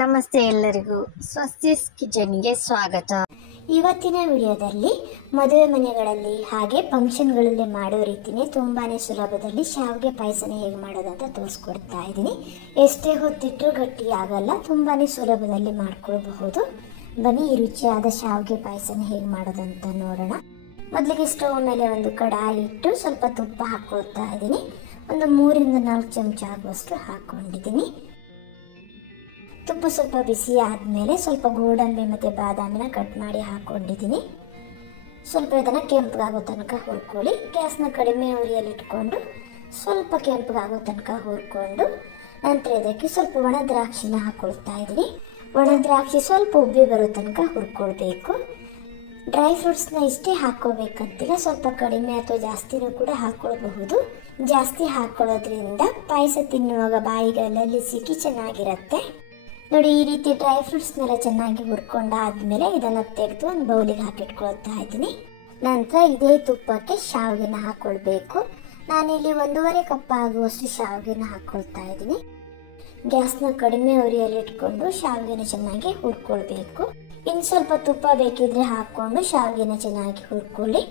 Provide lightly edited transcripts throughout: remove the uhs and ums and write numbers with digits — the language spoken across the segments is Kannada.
ನಮಸ್ತೆ ಎಲ್ಲರಿಗೂ ಸ್ವಸ್ತಿಸ್ ಕಿಚನ್ಗೆ ಸ್ವಾಗತ. ಇವತ್ತಿನ ವಿಡಿಯೋದಲ್ಲಿ ಮದುವೆ ಮನೆಗಳಲ್ಲಿ ಹಾಗೆ ಫಂಕ್ಷನ್ಗಳಲ್ಲಿ ಮಾಡೋ ರೀತಿನೇ ತುಂಬಾ ಸುಲಭದಲ್ಲಿ ಶಾವಿಗೆ ಪಾಯಸನ ಹೇಗೆ ಮಾಡೋದಂತ ತೋರಿಸ್ಕೊಡ್ತಾ ಇದ್ದೀನಿ. ಎಷ್ಟೇ ಹೊತ್ತಿಟ್ಟರೂ ಗಟ್ಟಿ ಆಗಲ್ಲ, ತುಂಬಾ ಸುಲಭದಲ್ಲಿ ಮಾಡ್ಕೊಳ್ಬಹುದು. ಬನ್ನಿ ಈ ರುಚಿಯಾದ ಶಾವಿಗೆ ಪಾಯಸನ ಹೇಗೆ ಮಾಡೋದಂತ ನೋಡೋಣ. ಮೊದಲಿಗೆ ಸ್ಟವ್ ಮೇಲೆ ಒಂದು ಕಡಾಯಿ ಇಟ್ಟು ಸ್ವಲ್ಪ ತುಪ್ಪ ಹಾಕ್ಕೊಳ್ತಾ ಇದ್ದೀನಿ. ಒಂದು 3-4 ಚಮಚ ಆಗುವಷ್ಟು ಹಾಕ್ಕೊಂಡಿದ್ದೀನಿ. ತುಪ್ಪ ಸ್ವಲ್ಪ ಬಿಸಿ ಆದಮೇಲೆ ಸ್ವಲ್ಪ ಗೋಡಂಬಿ ಮತ್ತು ಬಾದಾಮಿನ ಕಟ್ ಮಾಡಿ ಹಾಕ್ಕೊಂಡಿದ್ದೀನಿ. ಸ್ವಲ್ಪ ಇದನ್ನು ಕೆಂಪಗಾಗೋ ತನಕ ಹುರ್ಕೊಳ್ಳಿ. ಗ್ಯಾಸ್ನ ಕಡಿಮೆ ಉರಿಯಲ್ಲಿ ಇಟ್ಕೊಂಡು ಸ್ವಲ್ಪ ಕೆಂಪಗಾಗೋ ತನಕ ಹುರ್ಕೊಂಡು ನಂತರ ಇದಕ್ಕೆ ಸ್ವಲ್ಪ ಒಣ ದ್ರಾಕ್ಷಿನ ಹಾಕ್ಕೊಳ್ತಾ ಇದ್ದೀನಿ. ಒಣ ದ್ರಾಕ್ಷಿ ಸ್ವಲ್ಪ ಉಬ್ಬಿ ಬರೋ ತನಕ ಹುರ್ಕೊಳ್ಬೇಕು. ಡ್ರೈ ಫ್ರೂಟ್ಸ್ನ ಇಷ್ಟೇ ಹಾಕ್ಕೋಬೇಕಂತಿಲ್ಲ, ಸ್ವಲ್ಪ ಕಡಿಮೆ ಅಥವಾ ಜಾಸ್ತಿನೂ ಕೂಡ ಹಾಕ್ಕೊಳ್ಬಹುದು. ಜಾಸ್ತಿ ಹಾಕ್ಕೊಳ್ಳೋದ್ರಿಂದ ಪಾಯಸ ತಿನ್ನುವಾಗ ಬಾಯಿಗಳಲ್ಲಿ ಸಿಕ್ಕಿ ಚೆನ್ನಾಗಿರುತ್ತೆ. ನೋಡಿ, ಈ ರೀತಿ ಡ್ರೈ ಫ್ರೂಟ್ಸ್ನೆಲ್ಲ ಚೆನ್ನಾಗಿ ಹುರ್ಕೊಂಡಾದ್ಮೇಲೆ ಇದನ್ನು ತೆಗೆದು ಒಂದು ಬೌಲಿಗೆ ಹಾಕಿಟ್ಕೊಳ್ತಾ ಇದ್ದೀನಿ. ನಂತರ ಇದೇ ತುಪ್ಪಕ್ಕೆ ಶಾವಿಗೆನ ಹಾಕ್ಕೊಳ್ಬೇಕು. ನಾನಿಲ್ಲಿ 1.5 ಕಪ್ ಆಗುವಷ್ಟು ಶಾವಿಗೆನ ಹಾಕ್ಕೊಳ್ತಾ ಇದ್ದೀನಿ. ಗ್ಯಾಸ್ನ ಕಡಿಮೆ ಉರಿಯಲ್ಲಿ ಇಟ್ಕೊಂಡು ಶಾವಿಗೆನ ಚೆನ್ನಾಗಿ ಹುರ್ಕೊಳ್ಬೇಕು. ಇನ್ನು ಸ್ವಲ್ಪ ತುಪ್ಪ ಬೇಕಿದ್ರೆ ಹಾಕ್ಕೊಂಡು ಶಾವಿಗೆನ ಚೆನ್ನಾಗಿ ಹುರ್ಕೊಳ್ಳಿ.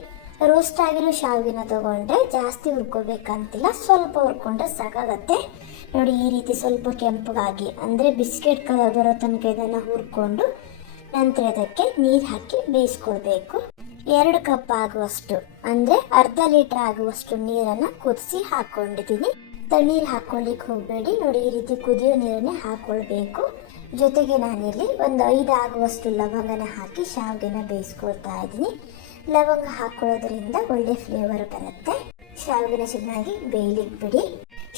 ರೋಸ್ಟ್ ಆಗಿರೋ ಶಾವಿಗೆನ ತಗೊಂಡ್ರೆ ಜಾಸ್ತಿ ಹುರ್ಕೋಬೇಕಂತಿಲ್ಲ, ಸ್ವಲ್ಪ ಹುರ್ಕೊಂಡ್ರೆ ಸಾಕಾಗತ್ತೆ. ನೋಡಿ, ಈ ರೀತಿ ಸ್ವಲ್ಪ ಕೆಂಪಗಾಗಿ ಅಂದರೆ ಬಿಸ್ಕೆಟ್ ಕಲರ್ ಬರೋ ತನಕ ಇದನ್ನು ಹುರ್ಕೊಂಡು ನಂತರ ಇದಕ್ಕೆ ನೀರು ಹಾಕಿ ಬೇಯಿಸ್ಕೊಳ್ಬೇಕು. 2 ಕಪ್ ಆಗುವಷ್ಟು ಅಂದರೆ ಅರ್ಧ ಲೀಟರ್ ಆಗುವಷ್ಟು ನೀರನ್ನು ಕುದಿಸಿ ಹಾಕ್ಕೊಂಡಿದ್ದೀನಿ. ತಣ್ಣೀರು ಹಾಕ್ಕೊಳ್ಳಿಕ್ಕೆ ಹೋಗಬೇಡಿ. ನೋಡಿ, ಈ ರೀತಿ ಕುದಿಯೋ ನೀರನ್ನೇ ಹಾಕ್ಕೊಳ್ಬೇಕು. ಜೊತೆಗೆ ನಾನಿಲ್ಲಿ ಒಂದು 5 ಆಗುವಷ್ಟು ಲವಂಗನ ಹಾಕಿ ಶಾವಿಗೆನ ಬೇಯಿಸ್ಕೊಳ್ತಾ ಇದ್ದೀನಿ. ಲವಂಗ ಹಾಕೊಳ್ಳೋದ್ರಿಂದ ಒಳ್ಳೆ ಫ್ಲೇವರ್ ಬರುತ್ತೆ. ಶಾವಿಗೆನ ಚೆನ್ನಾಗಿ ಬೇಯಲಿಕ್ಕೆ ಬಿಡಿ.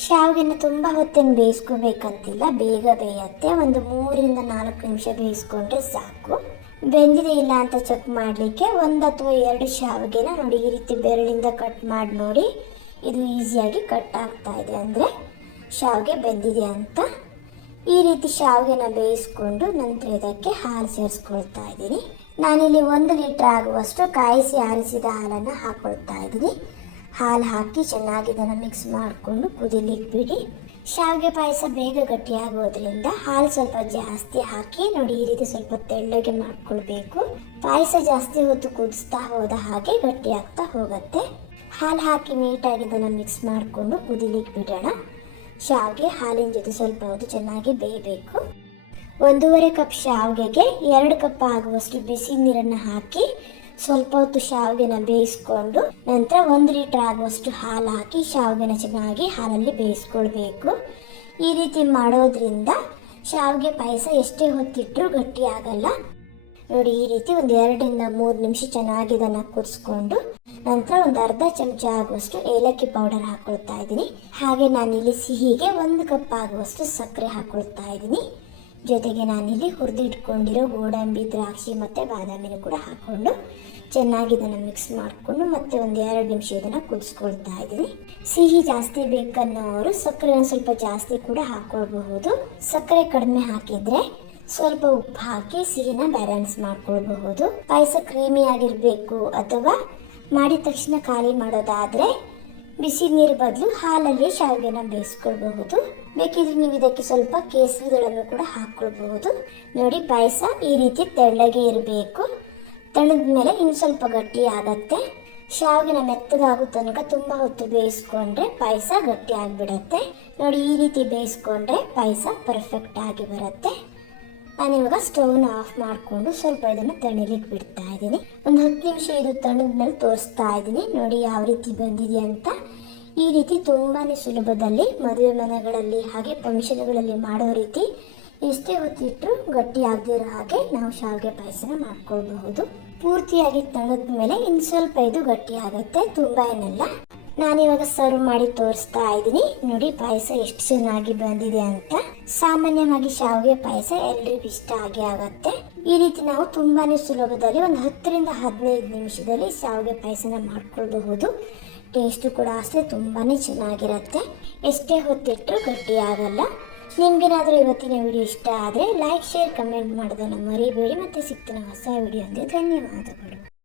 ಶಾವಿಗೆನ ತುಂಬ ಹೊತ್ತೇನು ಬೇಯಿಸ್ಕೋಬೇಕಂತಿಲ್ಲ, ಬೇಗ ಬೇಯತ್ತೆ. ಒಂದು 3-4 ನಿಮಿಷ ಬೇಯಿಸ್ಕೊಂಡ್ರೆ ಸಾಕು. ಬೆಂದಿದೆ ಇಲ್ಲ ಅಂತ ಚೆಕ್ ಮಾಡಲಿಕ್ಕೆ 1 ಅಥವಾ 2 ಶಾವಿಗೆನ ನೋಡಿ ಈ ರೀತಿ ಬೆರಳಿಂದ ಕಟ್ ಮಾಡಿ ನೋಡಿ. ಇದು ಈಸಿಯಾಗಿ ಕಟ್ ಆಗ್ತಾ ಇದೆ ಅಂದರೆ ಶಾವಿಗೆ ಬೆಂದಿದೆ ಅಂತ. ಈ ರೀತಿ ಶಾವಿಗೆನ ಬೇಯಿಸ್ಕೊಂಡು ನಂತರ ಇದಕ್ಕೆ ಹಾಲು ಸೇರಿಸ್ಕೊಳ್ತಾ ಇದ್ದೀನಿ. ನಾನಿಲ್ಲಿ 1 ಲೀಟರ್ ಆಗುವಷ್ಟು ಕಾಯಿಸಿ ಆರಿಸಿದ ಹಾಲನ್ನು ಹಾಕ್ಕೊಳ್ತಾ ಇದ್ದೀನಿ. ಹಾಲು ಹಾಕಿ ಚೆನ್ನಾಗಿ ಇದನ್ನು ಮಿಕ್ಸ್ ಮಾಡಿಕೊಂಡು ಕುದಿಲಿಕ್ಕೆ ಬಿಡಿ. ಶಾವಿಗೆ ಪಾಯಸ ಬೇಗ ಗಟ್ಟಿಯಾಗೋದ್ರಿಂದ ಹಾಲು ಸ್ವಲ್ಪ ಜಾಸ್ತಿ ಹಾಕಿ ನೋಡಿ ಈ ರೀತಿ ಸ್ವಲ್ಪ ತೆಳ್ಳಗೆ ಮಾಡ್ಕೊಳ್ಬೇಕು. ಪಾಯಸ ಜಾಸ್ತಿ ಹೊತ್ತು ಕುದಿಸ್ತಾ ಹೋದ ಹಾಗೆ ಗಟ್ಟಿ ಆಗ್ತಾ ಹೋಗುತ್ತೆ. ಹಾಲು ಹಾಕಿ ನೀಟಾಗಿ ಇದನ್ನು ಮಿಕ್ಸ್ ಮಾಡಿಕೊಂಡು ಕುದಿಲಿಕ್ಕೆ ಬಿಡೋಣ. ಶಾವಿಗೆ ಹಾಲಿನ ಜೊತೆ ಸ್ವಲ್ಪ ಹೊತ್ತು ಚೆನ್ನಾಗಿ ಬೇಯಬೇಕು. 1.5 ಕಪ್ ಶಾವಿಗೆಗೆ 2 ಕಪ್ ಆಗುವಷ್ಟು ಬಿಸಿ ನೀರನ್ನು ಹಾಕಿ ಸ್ವಲ್ಪ ಹೊತ್ತು ಶಾವಿಗೆನ ಬೇಯಿಸ್ಕೊಂಡು ನಂತರ 1 ಲೀಟರ್ ಆಗುವಷ್ಟು ಹಾಲು ಹಾಕಿ ಶಾವಿಗೆನ ಚೆನ್ನಾಗಿ ಹಾಲಲ್ಲಿ ಬೇಯಿಸ್ಕೊಳ್ಬೇಕು. ಈ ರೀತಿ ಮಾಡೋದ್ರಿಂದ ಶಾವಿಗೆ ಪಾಯಸ ಎಷ್ಟೇ ಹೊತ್ತಿಟ್ಟರೂ ಗಟ್ಟಿ ಆಗಲ್ಲ. ನೋಡಿ, ಈ ರೀತಿ ಒಂದು 2-3 ನಿಮಿಷ ಚೆನ್ನಾಗಿ ಇದನ್ನು ಕುದಿಸ್ಕೊಂಡು ನಂತರ ಒಂದು ಅರ್ಧ ಚಮಚ ಆಗುವಷ್ಟು ಏಲಕ್ಕಿ ಪೌಡರ್ ಹಾಕ್ಕೊಳ್ತಾ ಇದ್ದೀನಿ. ಹಾಗೆ ನಾನಿಲ್ಲಿ ಸಿಹಿಗೆ 1 ಕಪ್ ಆಗುವಷ್ಟು ಸಕ್ಕರೆ ಹಾಕ್ಕೊಳ್ತಾ ಇದ್ದೀನಿ. ಜೊತೆಗೆ ನಾನಿಲ್ಲಿ ಹುರಿದಿಟ್ಕೊಂಡಿರೋ ಗೋಡಂಬಿ, ದ್ರಾಕ್ಷಿ ಮತ್ತು ಬಾದಾಮಿನ ಕೂಡ ಹಾಕ್ಕೊಂಡು ಚೆನ್ನಾಗಿ ಇದನ್ನು ಮಿಕ್ಸ್ ಮಾಡಿಕೊಂಡು ಮತ್ತೆ ಒಂದು 2 ನಿಮಿಷ ಇದನ್ನು ಕುದಿಸ್ಕೊಳ್ತಾ ಇದ್ದೀನಿ. ಸಿಹಿ ಜಾಸ್ತಿ ಬೇಕನ್ನೋರು ಸಕ್ಕರೆನ ಸ್ವಲ್ಪ ಜಾಸ್ತಿ ಕೂಡ ಹಾಕ್ಕೊಳ್ಬಹುದು. ಸಕ್ಕರೆ ಕಡಿಮೆ ಹಾಕಿದರೆ ಸ್ವಲ್ಪ ಉಪ್ಪು ಹಾಕಿ ಸಿಹಿನ ಬ್ಯಾಲೆನ್ಸ್ ಮಾಡ್ಕೊಳ್ಬಹುದು. ಪಾಯಸ ಕ್ರೀಮಿ ಆಗಿರಬೇಕು ಅಥವಾ ಮಾಡಿದ ತಕ್ಷಣ ಖಾಲಿ ಮಾಡೋದಾದರೆ ಬಿಸಿ ನೀರು ಬದಲು ಹಾಲಲ್ಲಿ ಶಾವಿಗೆನ ಬೇಯಿಸ್ಕೊಳ್ಬಹುದು. ಬೇಕಿದ್ರೆ ನೀವು ಇದಕ್ಕೆ ಸ್ವಲ್ಪ ಕೇಸರಿಗಳನ್ನು ಕೂಡ ಹಾಕ್ಕೊಳ್ಬಹುದು. ನೋಡಿ, ಪಾಯಸ ಈ ರೀತಿ ತೆಳ್ಳಗೆ ಇರಬೇಕು. ತಣ್ಣದ ಮೇಲೆ ಇನ್ನು ಸ್ವಲ್ಪ ಗಟ್ಟಿ ಆಗತ್ತೆ. ಶಾವಿಗೆನ ಮೆತ್ತಗಾಗೋ ತನಕ ತುಂಬ ಹೊತ್ತು ಬೇಯಿಸ್ಕೊಂಡ್ರೆ ಪಾಯಸ ಗಟ್ಟಿ ಆಗಿಬಿಡತ್ತೆ. ನೋಡಿ, ಈ ರೀತಿ ಬೇಯಿಸ್ಕೊಂಡ್ರೆ ಪಾಯಸ ಪರ್ಫೆಕ್ಟ್ ಆಗಿ ಬರುತ್ತೆ. ನಾನಿವಾಗ ಸ್ಟವ್ನ ಆಫ್ ಮಾಡಿಕೊಂಡು ಸ್ವಲ್ಪ ಇದನ್ನು ತಣಿಲಿಕ್ಕೆ ಬಿಡ್ತಾ ಇದ್ದೀನಿ. ಒಂದು 10 ನಿಮಿಷ ಇದು ತಣ್ಣದ ಮೇಲೆ ತೋರಿಸ್ತಾ ಇದ್ದೀನಿ. ನೋಡಿ ಯಾವ ರೀತಿ ಬಂದಿದೆ ಅಂತ. ಈ ರೀತಿ ತುಂಬಾ ಸುಲಭದಲ್ಲಿ ಮದುವೆ ಮನೆಗಳಲ್ಲಿ ಹಾಗೆ ಫಂಕ್ಷನ್ಗಳಲ್ಲಿ ಮಾಡೋ ರೀತಿ ಎಷ್ಟೇ ಹೊತ್ತಿಟ್ಟರೂ ಗಟ್ಟಿ ಆಗದಿರೋ ಹಾಗೆ ನಾವು ಶಾವಿಗೆ ಪಾಯಸನ ಮಾಡ್ಕೊಳ್ಬಹುದು. ಪೂರ್ತಿಯಾಗಿ ತಣ್ಣದ ಮೇಲೆ ಇನ್ನು ಸ್ವಲ್ಪ ಇದು ಗಟ್ಟಿ ಆಗುತ್ತೆ, ತುಂಬ ಏನಲ್ಲ. ನಾನಿವಾಗ ಸರ್ವ್ ಮಾಡಿ ತೋರಿಸ್ತಾ ಇದ್ದೀನಿ. ನೋಡಿ ಪಾಯಸ ಎಷ್ಟು ಚೆನ್ನಾಗಿ ಬಂದಿದೆ ಅಂತ. ಸಾಮಾನ್ಯವಾಗಿ ಶಾವಿಗೆ ಪಾಯಸ ಎಲ್ರಿಗೂ ಇಷ್ಟ ಆಗೇ ಆಗುತ್ತೆ. ಈ ರೀತಿ ನಾವು ತುಂಬಾನೇ ಸುಲಭದಲ್ಲಿ ಒಂದು 10-15 ನಿಮಿಷದಲ್ಲಿ ಶಾವಿಗೆ ಪಾಯಸನ ಮಾಡ್ಕೊಳ್ಬಹುದು. ಟೇಸ್ಟು ಕೂಡ ಅಷ್ಟೇ ತುಂಬಾನೇ ಚೆನ್ನಾಗಿರುತ್ತೆ. ಎಷ್ಟೇ ಹೊತ್ತಿಟ್ಟರೂ ಗಟ್ಟಿ ಆಗಲ್ಲ. ನಿಮ್ಗೇನಾದರೂ ಇವತ್ತಿನ ವಿಡಿಯೋ ಇಷ್ಟ ಆದರೆ ಲೈಕ್, ಶೇರ್, ಕಮೆಂಟ್ ಮಾಡೋದನ್ನು ಮರಿಬೇಡಿ. ಮತ್ತೆ ಸಿಗ್ತಾನೆ ಹೊಸ ವಿಡಿಯೋ ಅಂದರೆ ಧನ್ಯವಾದಗಳು.